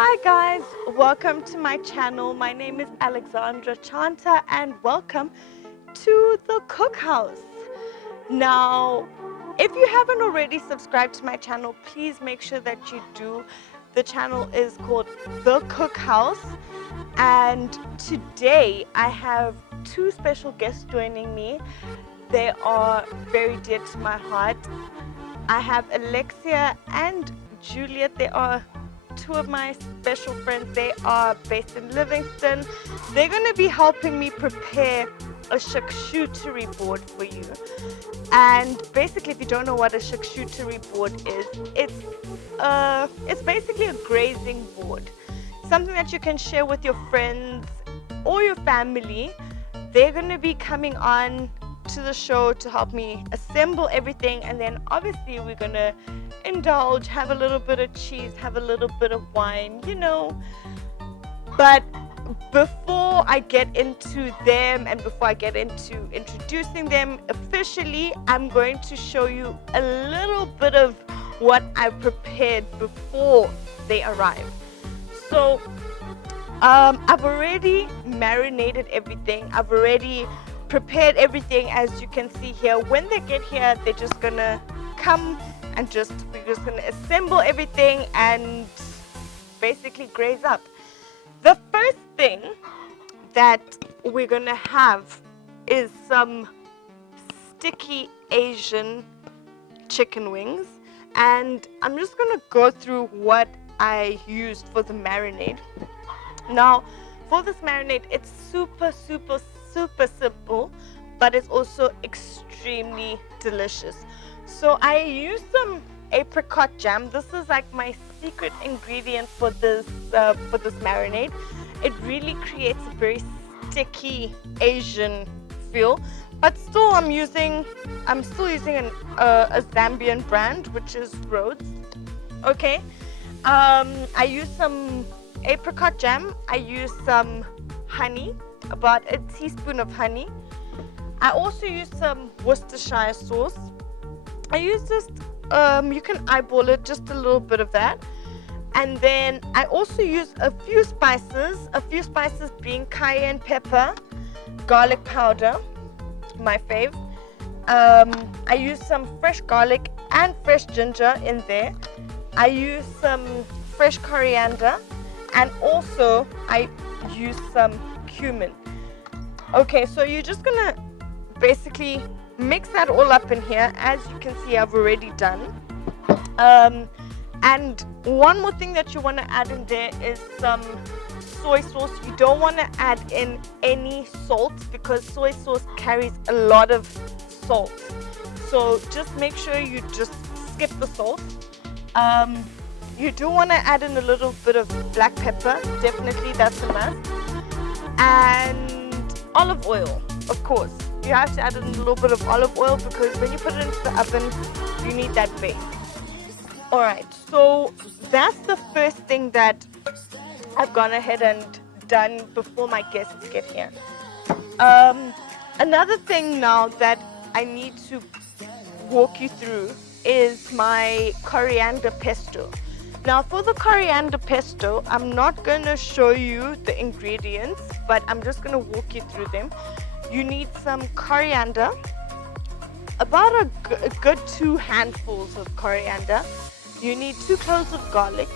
Hi guys, welcome to my channel. My name is Alexandra Chanta and welcome to the Cookhouse. Now, if you haven't already subscribed to my channel, please make sure that you do. The channel is called The Cookhouse, and today I have two special guests joining me. They are very dear to my heart. I have Alexia and Juliet. They are two of my special friends. They are based in Livingston. They're going to be helping me prepare a charcuterie board for you. And basically, if you don't know what a charcuterie board is, it's basically a grazing board, something that you can share with your friends or your family. They're going to be coming on to the show to help me assemble everything, and then obviously we're going to indulge, have a little bit of cheese, have a little bit of wine, you know. But before I get into them and before I get into introducing them officially, I'm going to show you a little bit of what I prepared before they arrive. So I've already marinated everything. I've already prepared everything, as you can see here. When they get here, they're just gonna come and we're just gonna assemble everything and basically graze up. The first thing that we're gonna have is some sticky Asian chicken wings, and I'm just gonna go through what I used for the marinade. Now, for this marinade, it's super simple, but it's also extremely delicious. So I used some apricot jam. This is like my secret ingredient for this marinade. It really creates a very sticky Asian feel, but still I'm still using a Zambian brand, which is Rhodes. Okay, I used some apricot jam. I used some honey, about a teaspoon of honey. I also used some Worcestershire sauce. I used just, you can eyeball it, just a little bit of that. And then I also used a few spices being cayenne pepper, garlic powder, my fave. I used some fresh garlic and fresh ginger in there. I used some fresh coriander, and also I used some cumin. Okay, so you're just gonna basically mix that all up in here. As you can see, I've already done. And one more thing that you want to add in there is some soy sauce. You don't want to add in any salt because soy sauce carries a lot of salt. So just make sure you just skip the salt. You do want to add in a little bit of black pepper. Definitely, that's a must. And olive oil, of course. You have to add in a little bit of olive oil because when you put it into the oven, you need that base. Alright, so that's the first thing that I've gone ahead and done before my guests get here. Another thing now that I need to walk you through is my coriander pesto. Now, for the coriander pesto, I'm not going to show you the ingredients, but I'm just going to walk you through them. You need some coriander, about a good 2 handfuls of coriander. You need 2 cloves of garlic.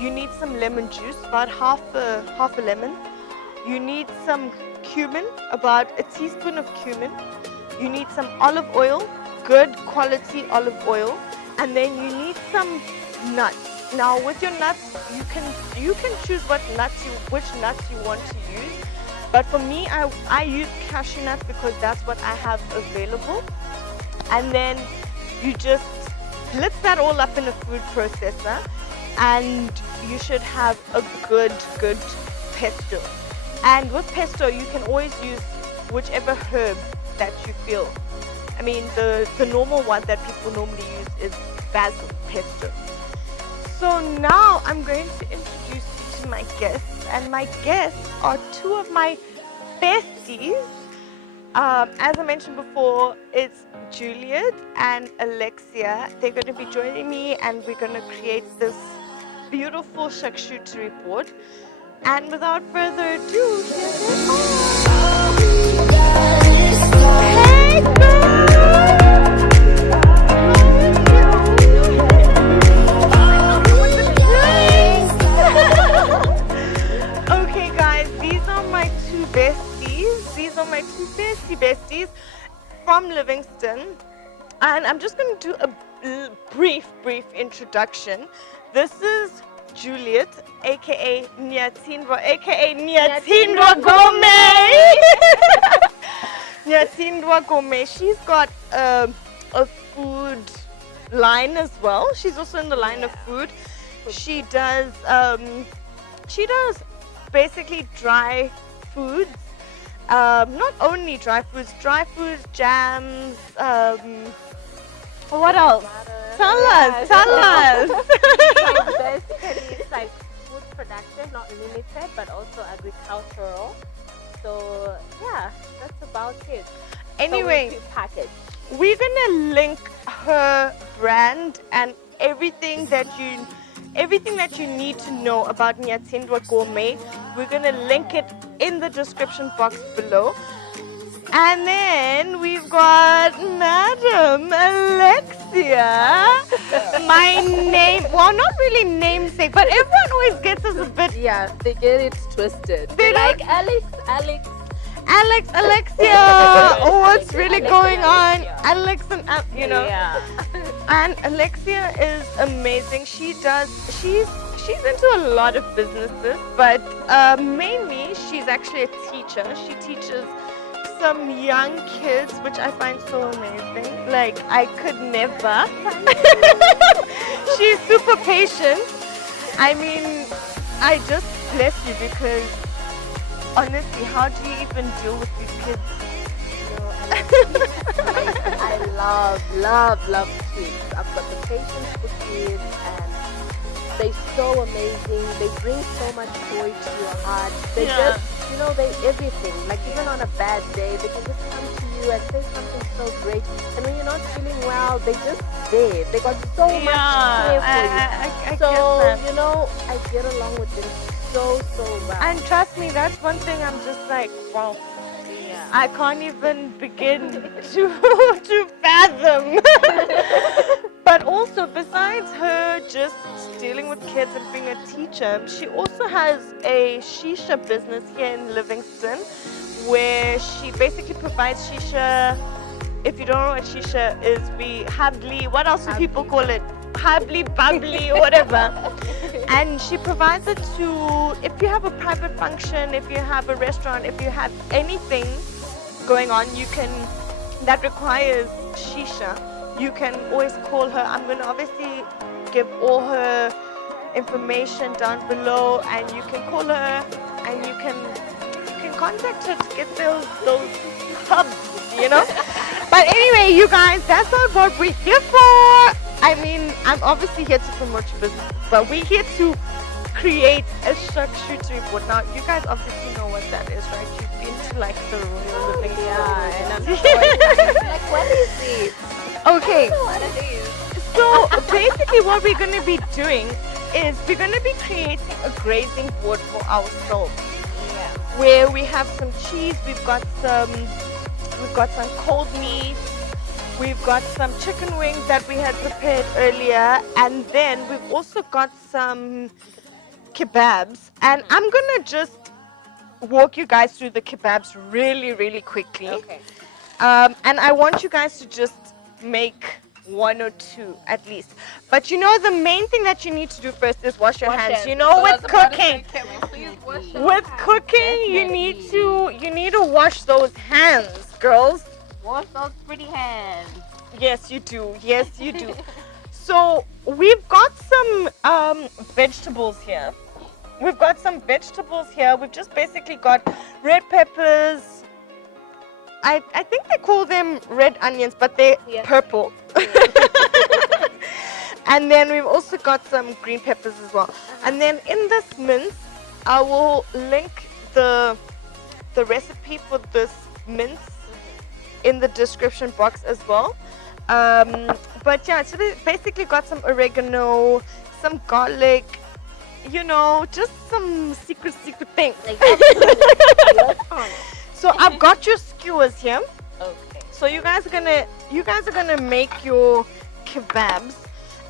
You need some lemon juice, about half a lemon. You need some cumin, about a teaspoon of cumin. You need some olive oil, good quality olive oil, and then you need some nuts. Now, with your nuts, you can choose which nuts you want to use. But for me, I use cashew nuts because that's what I have available. And then you just blitz that all up in a food processor, and you should have a good pesto. And with pesto, you can always use whichever herb that you feel. I mean, the normal one that people normally use is basil pesto. So now I'm going to introduce you to my guests, and my guests are 2 of my besties. As I mentioned before, it's Juliet and Alexia. They're going to be joining me, and we're going to create this beautiful charcuterie board. And without further ado, here's it. Hey girls! Okay guys, these are my two besties. These are my two besties from Livingston. And I'm just going to do a brief introduction. This is Juliet, aka Nyatsindwa, aka Nyatsindwa Gourmet. Nyatsindwa Gourmet. She's got a food line as well. She's also in the line of food. She does basically dry foods. Not only dry foods, jams. What else? Tell us. Basically, it's like food production, not limited, but also agricultural. So yeah, that's about it. Anyway, so package. We're gonna link her brand and everything that you need to know about Nyatsindwa Gourmet. We're gonna link it in the description box below. And then we've got Madam Alexia. My name, well, not really namesake, but everyone always gets us a bit. Yeah, they get it twisted. They're like Alex, Alexia. Oh, what's really going on? Alex and you know. Yeah. And Alexia is amazing. She's into a lot of businesses, but mainly she's actually a teacher. She teaches some young kids, which I find so amazing. Like, I could never. She's super patient. I mean, I just bless you because honestly, how do you even deal with these kids? I love kids. I've got the patience for kids, and they're so amazing. They bring so much joy to your heart. They just, they everything. Like, even on a bad day, they can just come to you and say something so great. And when you're not feeling well, they just there. They got so much care for you. I get along with them so well. And trust me, that's one thing I'm just like, wow. Yeah. I can't even begin to fathom. But also, besides her just dealing with kids and being a teacher, she also has a shisha business here in Livingston, where she basically provides shisha. If you don't know what shisha is, habli, what else do people call it? Habli, bubbly, whatever. And she provides it to, if you have a private function, if you have a restaurant, if you have anything going on, that requires shisha, you can always call her. I'm going to obviously give all her information down below, and you can call her and you can contact her to get those hubs, But anyway, you guys, that's not what we're here for. I mean, I'm obviously here to promote your business, but we're here to create a charcuterie board. Now, you guys obviously know what that is, right? You've been to like the Royal Living. Yeah, and I'm sure like, what is it? Okay. I don't know what it is. So basically what we're going to be doing is we're going to be creating a grazing board for ourselves. Yeah. Where we have some cheese, we've got some cold meat, we've got some chicken wings that we had prepared earlier, and then we've also got some kebabs. And I'm going to just walk you guys through the kebabs really quickly. Okay. And I want you guys to just make one or two at least. But the main thing that you need to do first is wash your hands. With cooking. With cooking, you need to wash those hands, girls. Wash those pretty hands. Yes, you do. So we've got some vegetables here. We've just basically got red peppers. I think they call them red onions, but they're purple. And then we've also got some green peppers as well. And then in this mince, I will link the recipe for this mince in the description box as well. But yeah, so we basically got some oregano, some garlic, you know, just some secret things. Like, let's honest. So I've got your skewers here. Okay. So you guys are gonna make your kebabs,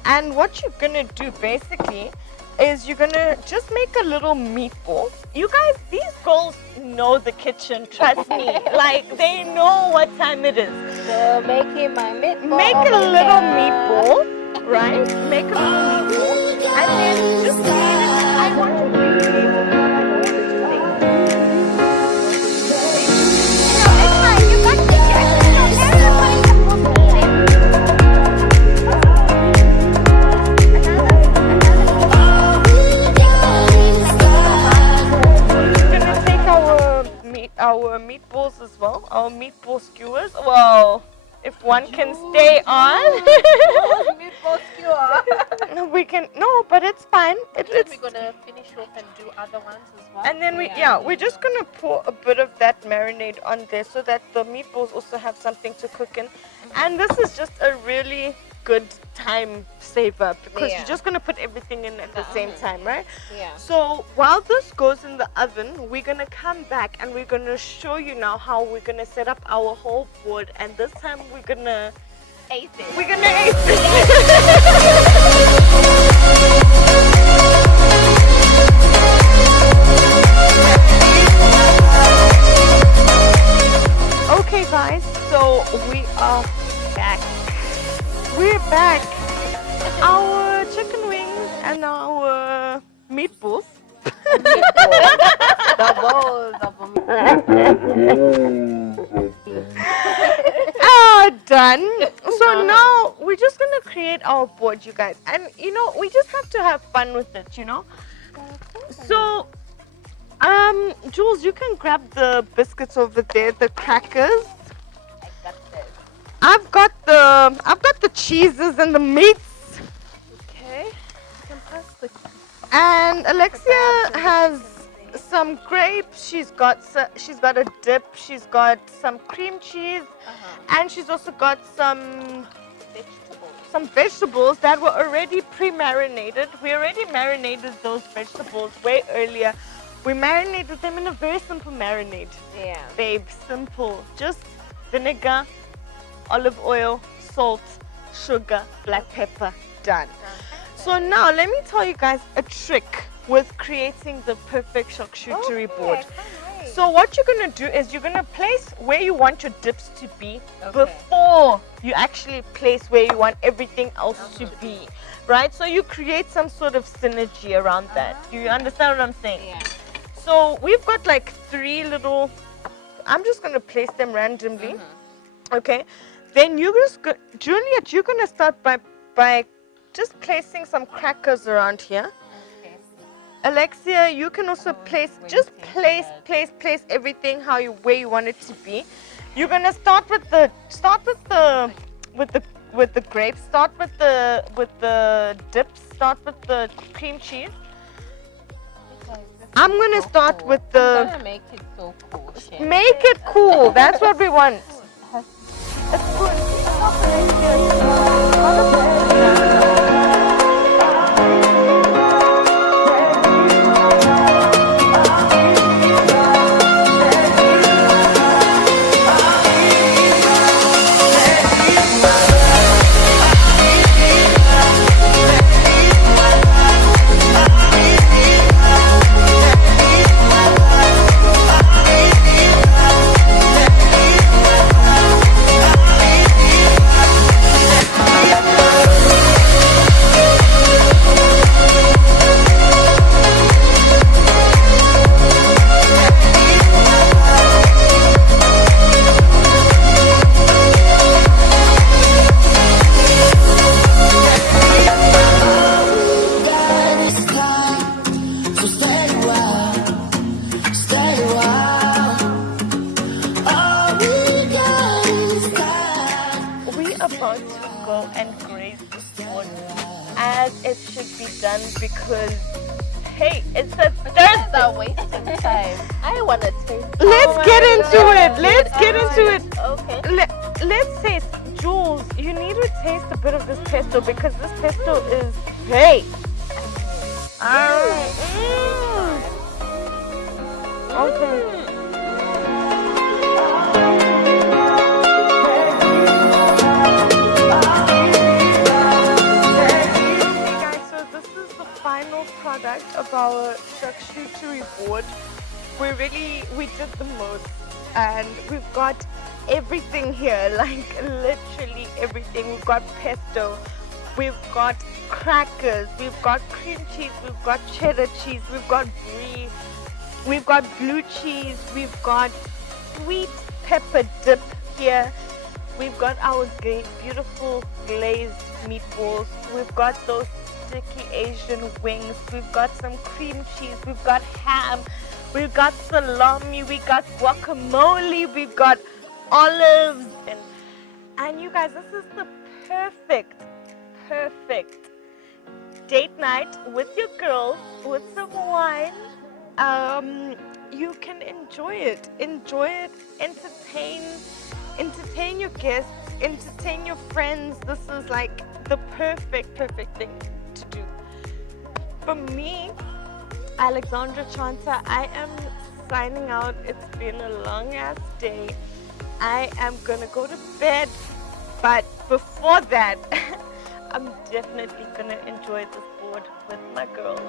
and what you're gonna do basically is you're gonna just make a little meatball. You guys, these girls know the kitchen, trust me. Like, they know what time it is. So making my meatball. Make a little meatball, right? Make a little meatball, and then just create it. I want you to create it. I don't want you to say. Our meatballs as well, our meatball skewers. Well, if one can stay on, Meatball skewer. no, we can. No, but it's fine. It's We're gonna finish off and do other ones as well. and then we're just gonna pour a bit of that marinade on there so that the meatballs also have something to cook in. And this is just a really good time saver because you're just gonna put everything in at the same time, right? Yeah. So while this goes in the oven, we're gonna come back and we're gonna show you now how we're gonna set up our whole board. And this time we're gonna Ace it. ace it. Okay guys, so we are back. We're back. Our chicken wings and our meatballs are done. So now we're just gonna create our board, you guys. And you know, we just have to have fun with it, you know. So Jules, you can grab the biscuits over there, the crackers. I got this. I've got the cheeses and the meats. Okay. You can pass the And Alexia has some grapes. She's got a dip. She's got some cream cheese, and she's also got some vegetables that were already pre-marinated. We already marinated those vegetables way earlier. We marinated them in a very simple marinade. Yeah. Babe, simple. Just vinegar, olive oil, salt, sugar, black pepper. Done. So now let me tell you guys a trick with creating the perfect charcuterie board. So what you're going to do is you're going to place where you want your dips to be before you actually place where you want everything else to be, right? So you create some sort of synergy around that. Do you understand what I'm saying? Yeah. So we've got like 3 little, I'm just going to place them randomly. Okay. Then you just, Juliet, you're going to start by just placing some crackers around here. Alexia, you can also place everything where you want it to be. You're gonna start with the grapes. Start with the dips. Start with the cream cheese. I'm gonna start with the. I'm gonna make it so cool. Make it cool. That's what we want. It's good. About to go and graze this board as it should be done because, hey, it's a Thursday. Wasting time. I want to taste. Let's get into it. Let's get into it. Okay. Let's taste. Jules, you need to taste a bit of this pesto because this pesto is, hey. Okay. Okay, guys, so this is the final product of our charcuterie board. We did the most, and we've got everything here, like literally everything. We've got pesto, we've got crackers, we've got cream cheese, we've got cheddar cheese, we've got brie, we've got blue cheese, we've got sweet pepper dip here. We've got our beautiful glazed meatballs. We've got those sticky Asian wings. We've got some cream cheese. We've got ham. We've got salami. We got guacamole. We've got olives. And you guys, this is the perfect date night with your girls with some wine. You can enjoy it, entertain your guests, entertain your friends. This is like the perfect thing to do. For me, Alexandra Chanta, I am signing out. It's been a long ass day. I am gonna go to bed, but before that, I'm definitely gonna enjoy this board with my girls.